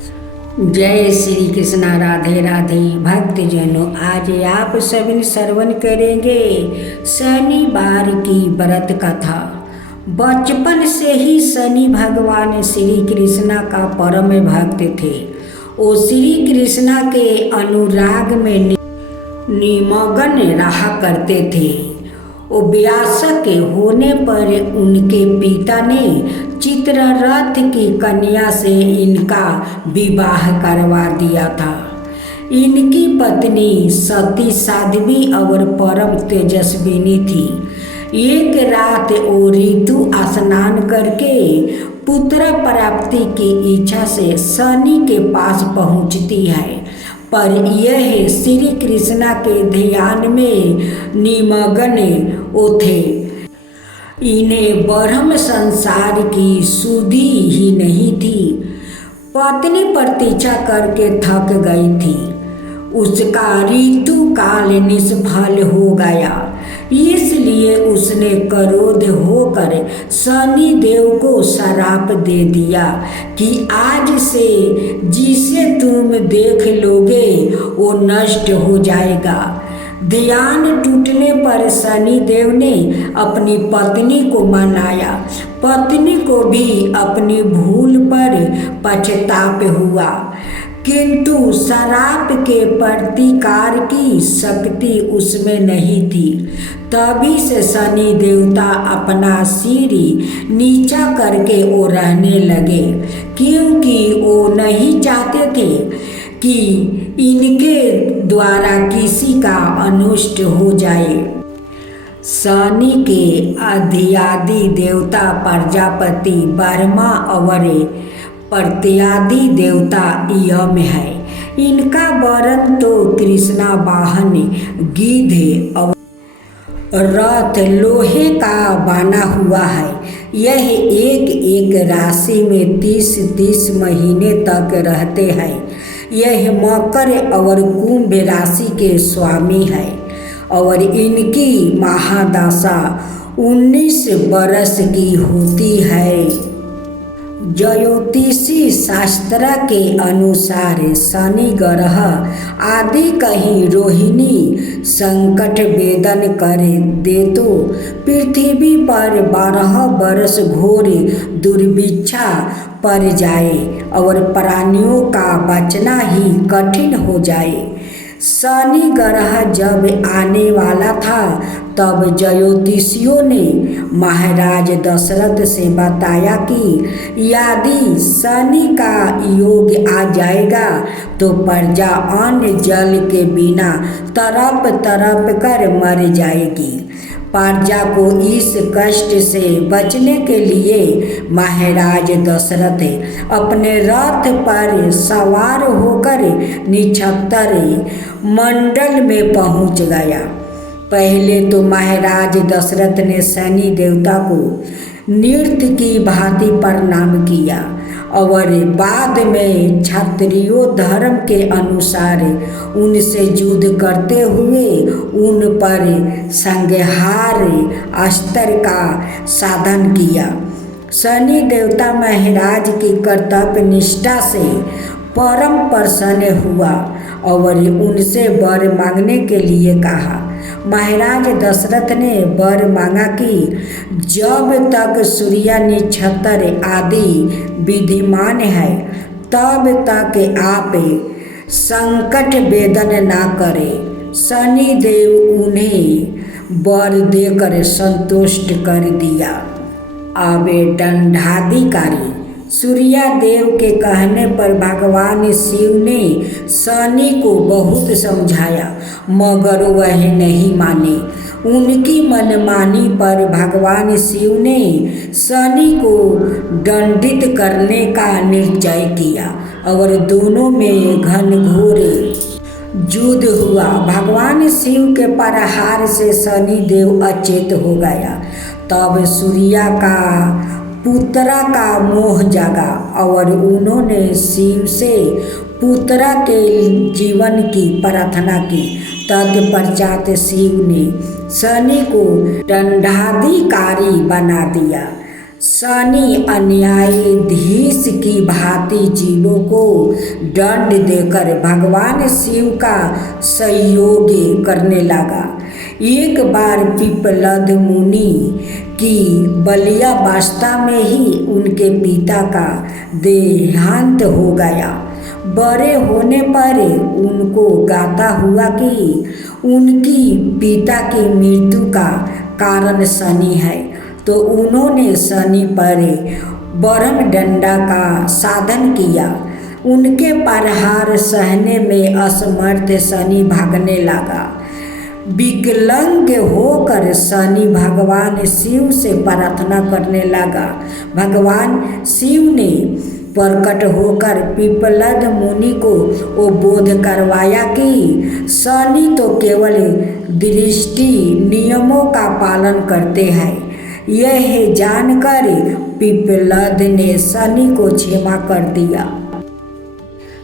जय श्री कृष्णा। राधे राधे भक्तजनों, आज आप सभी श्रवण करेंगे शनिवार की व्रत कथा। बचपन से ही शनि भगवान श्री कृष्णा का परम भक्त थे। वो श्री कृष्णा के अनुराग में निमग्न रहा करते थे। वो व्यासक होने पर उनके पिता ने चित्ररथ की कन्या से इनका विवाह करवा दिया था। इनकी पत्नी सती साध्वी और परम तेजस्विनी थी। एक रात वो ऋतु स्नान करके पुत्र प्राप्ति की इच्छा से शनि के पास पहुंचती है, पर यह श्री कृष्णा के ध्यान में निमग्न थे। इन्हें ब्रह्म संसार की सुधि ही नहीं थी। पत्नी प्रतीक्षा करके थक गई थी। उसका ऋतु काल निष्फल हो गया, इसलिए उसने क्रोध होकर शनि देव को श्राप दे दिया कि आज से जिसे तुम देख लोगे वो नष्ट हो जाएगा। ध्यान टूटने पर शनि देव ने अपनी पत्नी को मनाया। पत्नी को भी अपनी भूल पर पछताप हुआ, किंतु श्राप के प्रतिकार की शक्ति उसमें नहीं थी। तभी से शनि देवता अपना सिर नीचा करके वो रहने लगे, क्योंकि वो नहीं चाहते थे कि इनके द्वारा किसी का अनिष्ट हो जाए। शनि के अधियादि देवता प्रजापति, ब्रह्मा और प्रत्यादि देवता यम है। इनका वरण तो कृष्णा वाहन गिद्ध और रथ लोहे का बना हुआ है। यह एक एक राशि में 30-30 महीने तक रहते हैं। यह मकर और कुंभ राशि के स्वामी है और इनकी महादशा 19 वर्ष की होती है। ज्योतिषी शास्त्र के अनुसार शनि ग्रह आदि कहीं रोहिणी संकट वेदन कर दे तो पृथ्वी पर 12 वर्ष घोर दुर्भिक्षा पड़ जाए और प्राणियों का बचना ही कठिन हो जाए। शनि ग्रह जब आने वाला था तब ज्योतिषियों ने महाराज दशरथ से बताया कि यदि शनि का योग आ जाएगा तो प्रजा अन्न जल के बिना तड़प तड़प कर मर जाएगी। प्रजा को इस कष्ट से बचने के लिए महाराज दशरथ अपने रथ पर सवार होकर नक्षत्र मंडल में पहुंच गया। पहले तो महाराज दशरथ ने शनि देवता को नृत्य की भांति प्रणाम किया और बाद में क्षत्रियो धर्म के अनुसार उनसे युद्ध करते हुए उन पर संहार अस्त्र का साधन किया। शनि देवता महाराज की कर्तव्य निष्ठा से परम प्रसन्न हुआ और उनसे वर मांगने के लिए कहा। महाराज दशरथ ने वर मांगा कि जब तक सूर्य नक्षत्र आदि विद्यमान है तब तक आप संकट वेदन ना करें। शनि देव उन्हें वर देकर संतुष्ट कर दिया। अब दंडाधिकारी सूर्य देव के कहने पर भगवान शिव ने शनि को बहुत समझाया, मगर वह नहीं माने। उनकी मनमानी पर भगवान शिव ने शनि को दंडित करने का निश्चय किया और दोनों में घनघोर युद्ध हुआ। भगवान शिव के प्रहार से शनि देव अचेत हो गया। तब सूर्य का पुत्रा का मोह जागा और उन्होंने शिव से पुत्रा के जीवन की प्रार्थना की। तत्पश्चात शिव ने शनि को दंडाधिकारी बना दिया। शनि अन्यायाधीश की भांति जीवों को दंड देकर भगवान शिव का सहयोग करने लगा। एक बार पिप्पलद मुनि की बाल्यावस्था में ही उनके पिता का देहांत हो गया। बड़े होने पर उनको गाता हुआ कि उनकी पिता की मृत्यु का कारण शनि है, तो उन्होंने शनि पर ब्रह्मदंडा का साधन किया। उनके प्रहार सहने में असमर्थ शनि भागने लगा। विकलांग होकर शनि भगवान शिव से प्रार्थना करने लगा। भगवान शिव ने प्रकट होकर पिप्पलद मुनि को वो बोध करवाया कि शनि तो केवल दृष्टि नियमों का पालन करते हैं। यह जानकर पिप्पलद ने शनि को क्षमा कर दिया।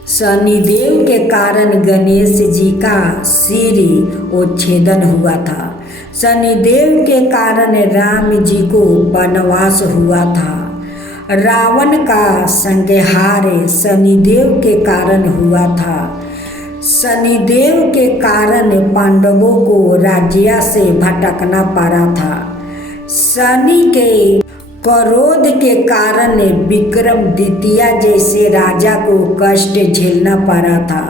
शनिदेव के कारण गणेश जी का सिर उच्छेदन हुआ था। शनिदेव के कारण राम जी को वनवास हुआ था। रावण का संहार शनिदेव के कारण हुआ था। शनिदेव के कारण पांडवों को राज्य से भटकना पड़ा था। शनि के क्रोध के कारण विक्रमादित्य जैसे राजा को कष्ट झेलना पड़ा था।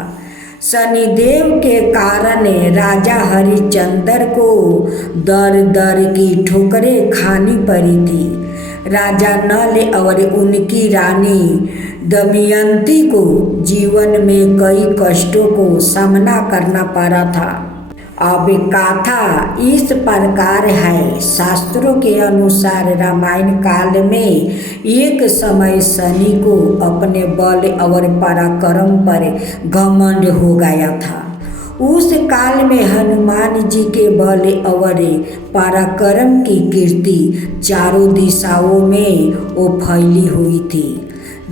शनिदेव के कारण राजा हरिश्चंद्र को दर दर की ठोकरें खानी पड़ी थी। राजा नल और उनकी रानी दमयंती को जीवन में कई कष्टों को सामना करना पड़ा था। अब कथा इस प्रकार है। शास्त्रों के अनुसार रामायण काल में एक समय शनि को अपने बल और पराक्रम पर घमंड हो गया था। उस काल में हनुमान जी के बल और पराक्रम की कीर्ति चारों दिशाओं में वो फैली हुई थी।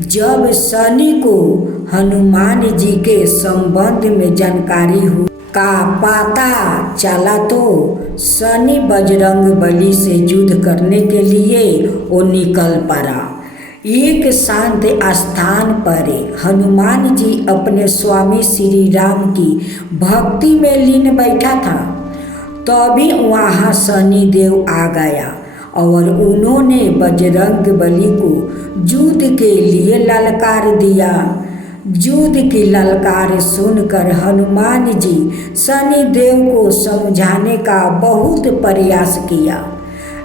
जब शनि को हनुमान जी के संबंध में जानकारी हुई का पता चला तो शनि बजरंग बली से युद्ध करने के लिए वो निकल पड़ा। एक शांत स्थान पर हनुमान जी अपने स्वामी श्री राम की भक्ति में लीन बैठा था। तभी वहाँ शनि देव आ गया और उन्होंने बजरंग बली को युद्ध के लिए ललकार दिया। युद्ध की ललकार सुनकर हनुमान जी शनि देव को समझाने का बहुत प्रयास किया,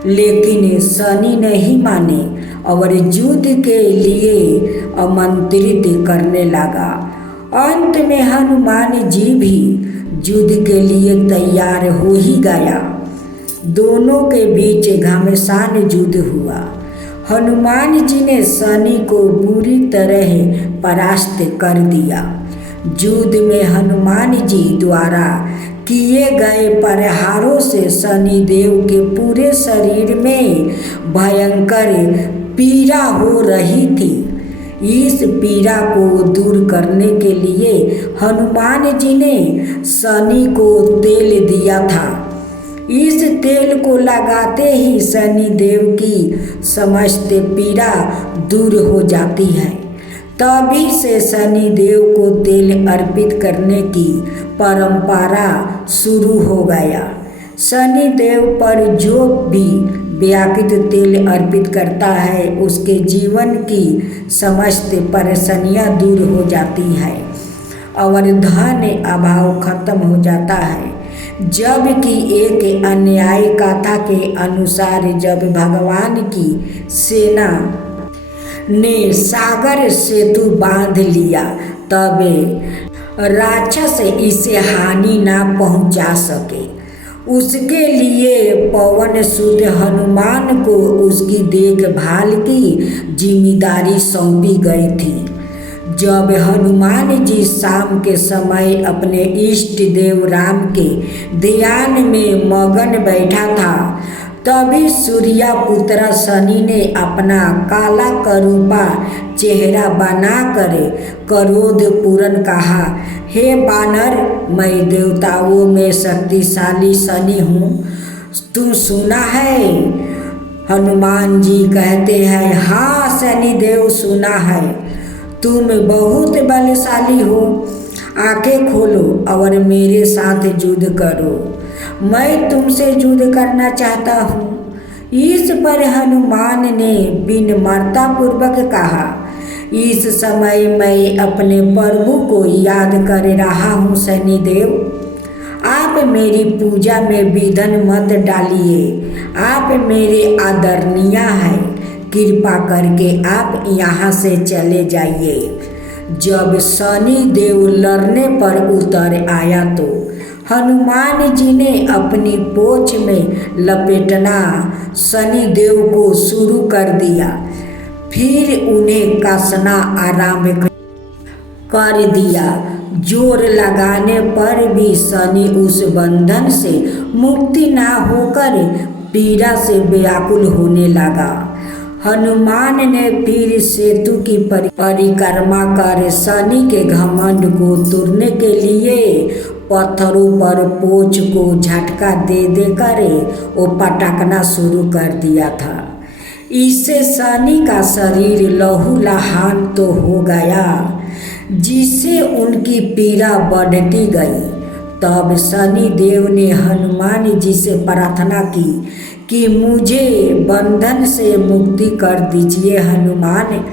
लेकिन शनि नहीं माने और युद्ध के लिए आमंत्रित करने लगा। अंत में हनुमान जी भी युद्ध के लिए तैयार हो ही गया। दोनों के बीच घमासान युद्ध हुआ। हनुमान जी ने शनि को बुरी तरह परास्त कर दिया। युद्ध में हनुमान जी द्वारा किए गए प्रहारों से शनि देव के पूरे शरीर में भयंकर पीड़ा हो रही थी। इस पीड़ा को दूर करने के लिए हनुमान जी ने शनि को तेल दिया था। इस तेल को लगाते ही शनि देव की समस्त पीड़ा दूर हो जाती है। तभी से शनि देव को तेल अर्पित करने की परंपरा शुरू हो गया। शनि देव पर जो भी व्याकृत तेल अर्पित करता है उसके जीवन की समस्त परेशानियां दूर हो जाती है और धन अभाव खत्म हो जाता है। जबकि एक अन्याय कथा के अनुसार जब भगवान की सेना ने सागर सेतु बांध लिया तब राक्षस इसे हानि ना पहुंचा सके। उसके लिए पवन सुत हनुमान को उसकी देखभाल की जिम्मेदारी सौंपी गई थी। जब हनुमान जी शाम के समय अपने इष्ट देव राम के ध्यान में मगन बैठा था, तभी सूर्या पुत्र शनि ने अपना काला करूपा चेहरा बनाकर क्रोधपूर्ण कहा, हे बानर, मैं देवताओं में शक्तिशाली शनि हूँ, तू सुना है? हनुमान जी कहते हैं, हाँ शनिदेव सुना है, तुम बहुत बलशाली हो। आंखें खोलो और मेरे साथ युद्ध करो, मैं तुमसे युद्ध करना चाहता हूँ। इस पर हनुमान ने विनम्रता पूर्वक कहा, इस समय मैं अपने प्रभु को याद कर रहा हूँ शनिदेव, आप मेरी पूजा में विघ्न मत डालिए, आप मेरे आदरणीय हैं, कृपा करके आप यहाँ से चले जाइए। जब शनि देव लड़ने पर उतर आया तो हनुमान जी ने अपनी पोछ में लपेटना शनि देव को शुरू कर दिया, फिर उन्हें कसना आरंभ कर दिया। जोर लगाने पर भी शनि उस बंधन से मुक्ति ना होकर पीड़ा से व्याकुल होने लगा। हनुमान ने फिर सेतु की परिक्रमा कर शनि के घमंड को तोड़ने के लिए पत्थरों पर पोछ को झटका दे देकर वो पटकना शुरू कर दिया था। इससे शनि का शरीर लहूलुहान तो हो गया, जिससे उनकी पीड़ा बढ़ती गई। तब शनि देव ने हनुमान जी से प्रार्थना की कि मुझे बंधन से मुक्ति कर दीजिए हनुमान,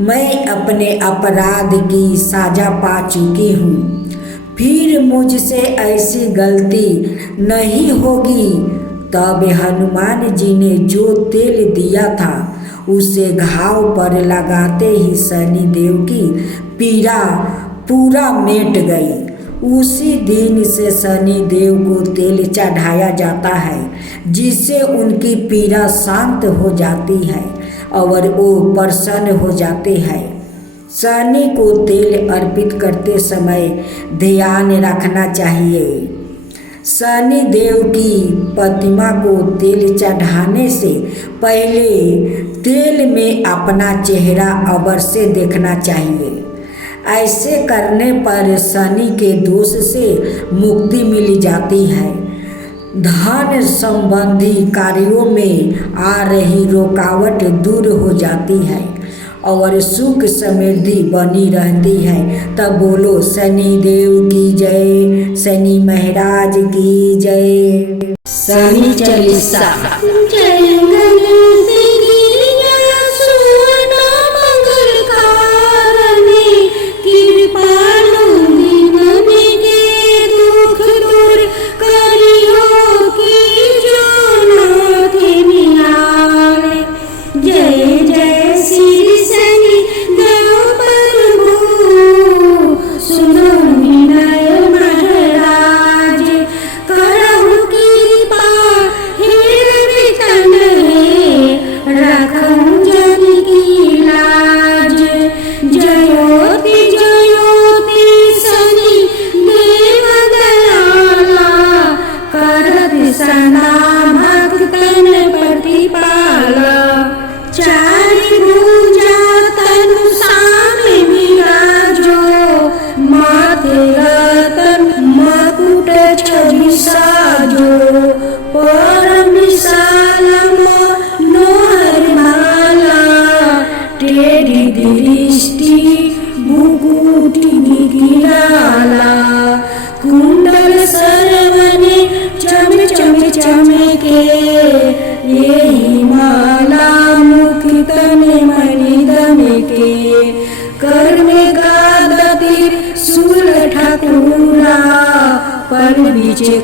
मैं अपने अपराध की सजा पा चुकी हूँ, फिर मुझसे ऐसी गलती नहीं होगी। तब हनुमान जी ने जो तेल दिया था उसे घाव पर लगाते ही शनि देव की पीड़ा पूरा मिट गई। उसी दिन से शनि देव को तेल चढ़ाया जाता है, जिससे उनकी पीड़ा शांत हो जाती है और वो प्रसन्न हो जाते हैं। शनि को तेल अर्पित करते समय ध्यान रखना चाहिए, शनि देव की प्रतिमा को तेल चढ़ाने से पहले तेल में अपना चेहरा अवश्य देखना चाहिए। ऐसे करने पर शनि के दोष से मुक्ति मिल जाती है, धन संबंधी कार्यों में आ रही रुकावट दूर हो जाती है और सुख समृद्धि बनी रहती है। तब बोलो शनि देव की जय, शनि महाराज की जय। शनि चालीसा।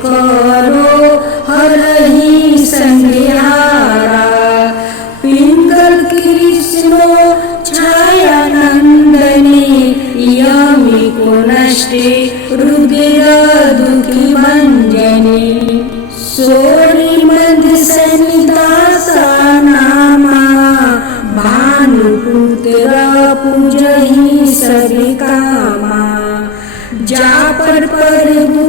करो हरहि संज्ञारा, पिंगल कृष्णो छाया नंदनी, यमी को नष्टे रुद्र दुखी भंजनी। सोरी मध्य सनिदासा नामा, भानुपुत्र पूजहि सभी कामा। जा पर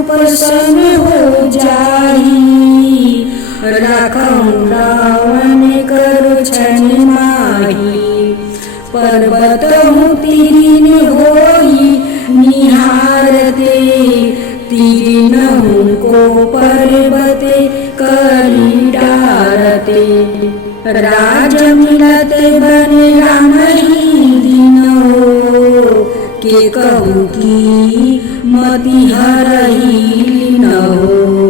प्रसन्न हो जाही, राखऊं रावण कर छन माही। पर्वत तीन होई निहारते, तीनों को पर्वत करी डारते। राज मिलत बने राम ही दिन हो, के कहू की मति हरही लीन हो।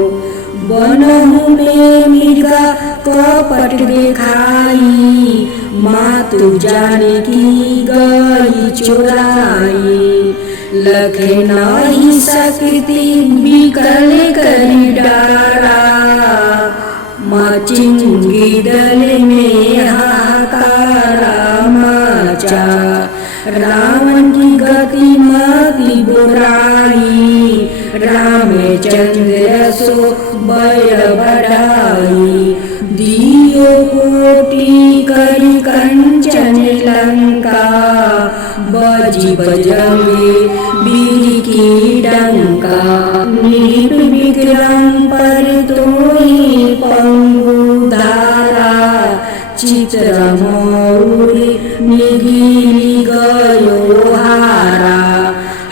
बनहु में मृगा कपट देखाई, मातु जाने की गई चुराई। लखे नहीं सकती बिकल करी डारा, मचिंगी दल में हाहाकारा मचा। रावण की गति मति बुराई, रामचंद्र सो बय बढ़ाई। दियो कोटि करी कंचन लंका, बजी बजंगे वीर की डंका। नृप विक्रम पर तोहि पंगु धारा, चित्र मौरी निगिरी गयो हारा।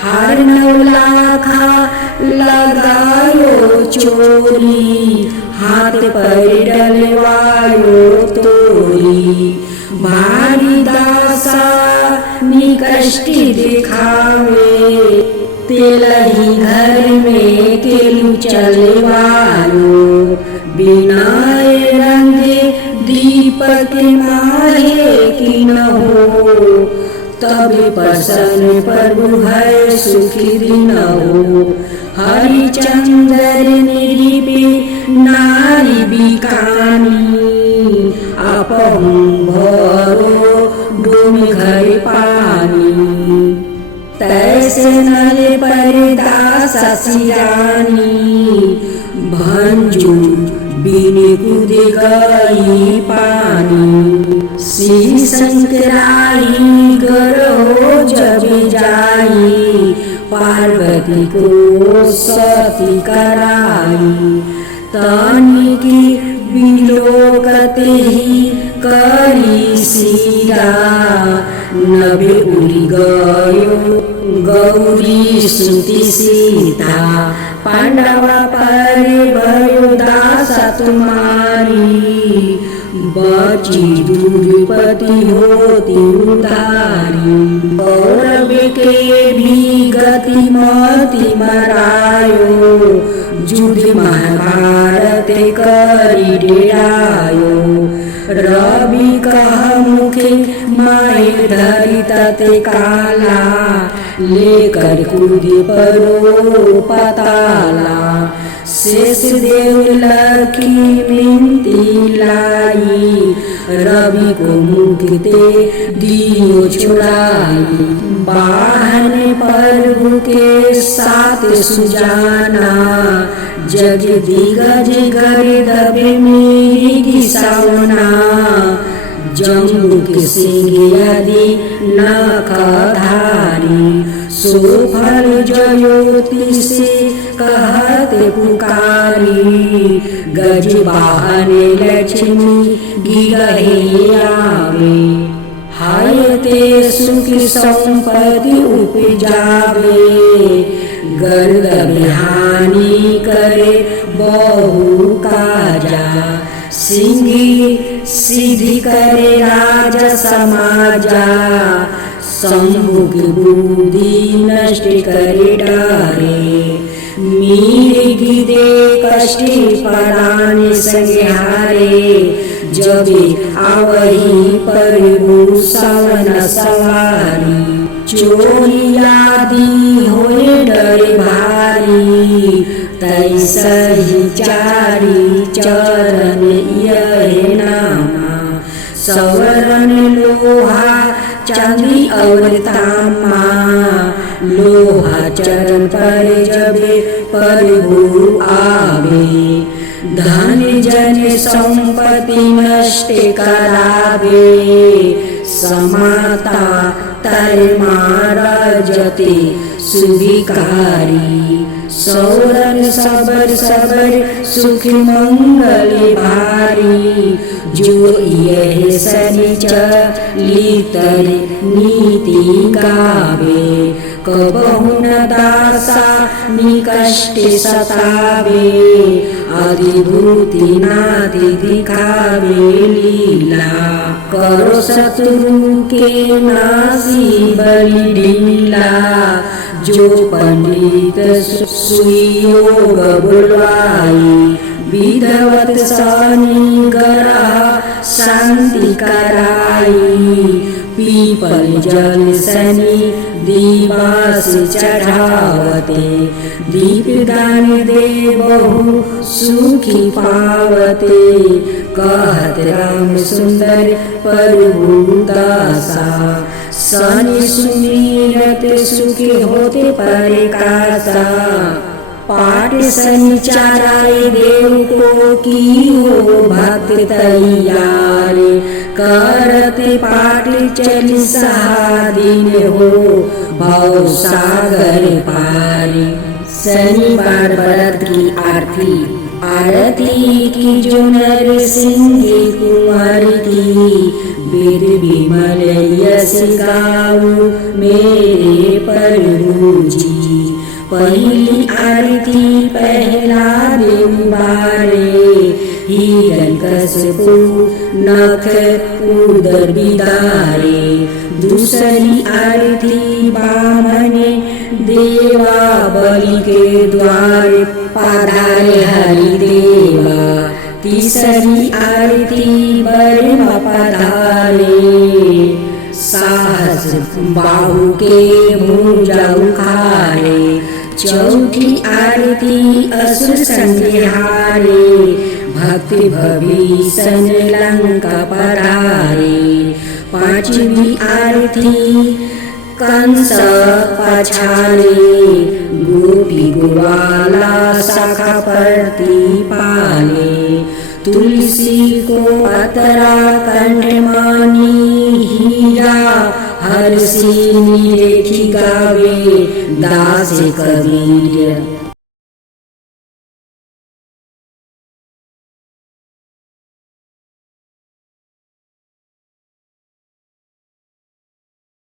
हर नौलाखा लगायो चोरी, हाथ पर डलवायो तोरी। भारी दासा निकष्टि दिखावे, तेलही घर में केलू चलवायो। बिना रंगे दीपक माहे की न हो, तब प्रसन्न प्रभु है सुखी दिन हो। हरिचंद्र निरीपी नारी बिकानी, अपहु भरो डूम घर पानी। तैसे नल पर दासा सिरानी, भंजू बिन कूद गई पानी। श्री शंकराई गरो जब जाई, पार्वती को सती कराई। तानी की विलोकत ही करी सीरा, नभे उड़ी गयो गौरी सुती सीता। पांडवा पर भयो दासा तुम्हारी, बची दुर्पति होती उतारी। कौरव के भी गति मति मरायो, युद्ध महाभारत करी डेरायो। रवि कह मुखे माय धरि तते काला, लेकर कूद परो पताला। शेष देव लखी विनती लाई, रवि को मुक्ति दियो छुड़ाई। बाहन प्रभु के साथ सुजाना, जग दिगज गर्दभ मेरी सावना। जम्बुक सिंह आदि नाकधारी, सो फल ज्योति से कहते पुकारी। गज वाहन लक्ष्मी गिरहे आवे, हाय ते सुख संपत्ति उपजावे। गर्द हानि करे बहु काजा, सिंही सिद्धि करे राजा समाजा। शंभुक बुद्धि नष्ट करे डारे, मिर्गी दे कष्टि परान संहारे। जबे आवही प्रभु सवन सवारी, चोरी आदि होए डर भारी। तैसही चारी चरण यह नामा, सवरण लोहा चांदी और तामा। लोहा चरण पर जबे प्रभु आवे, धन जन संपत्ति नष्ट करावे। समाता तर मारजते सुविकारी, सौरन सबर सबर सुख मंगल भारी। जो यह सनिचर लीतर नीति गावे, कबहु न दासा निकष्टे सतावे, अधिभूति नादि दिखावे लीला। करो शत्रु के नासी बलि ढीला, जो पंडित सुयोग बुलवाई। विधवत शनि ग्रह शांति कराई, पीपल जल शनि दिवस चढ़ावते। दीपदान दे बहु सुखी पावते, कहत राम सुंदर प्रभु दासा। शनि सुमिरत सुखी होते प्रकाशा, पाठ शनि चाराय देव को की हो भक्त तैयार। करते पाठ चालीसा दिन हो भव सागर पार। शनिवार व्रत की आरती। आरती की जो नर सिंह कुंवर की, वेद विमल यश गाऊ मेरे प्रभु जी। पहली आरती पहला दिन बारे, हिरण्यकशिपु नख उदर बिदारे। दूसरी आरती बामन देवा बलि के द्वार, पधारे हरिदेवा। तीसरी आरती बर्म पधारे, साहस बाहु के भुजा उखारे। चौथी आरती असुर संहारे, भक्ति भविष्ण लंका पधारे। पांचवी आरती कंस पछारे, गोपी ग्वाला शाखा प्रति पाले। तुलसी को पतरा कंठ मानी, हीरा हर्षि निरेखी गावे दास कबीर।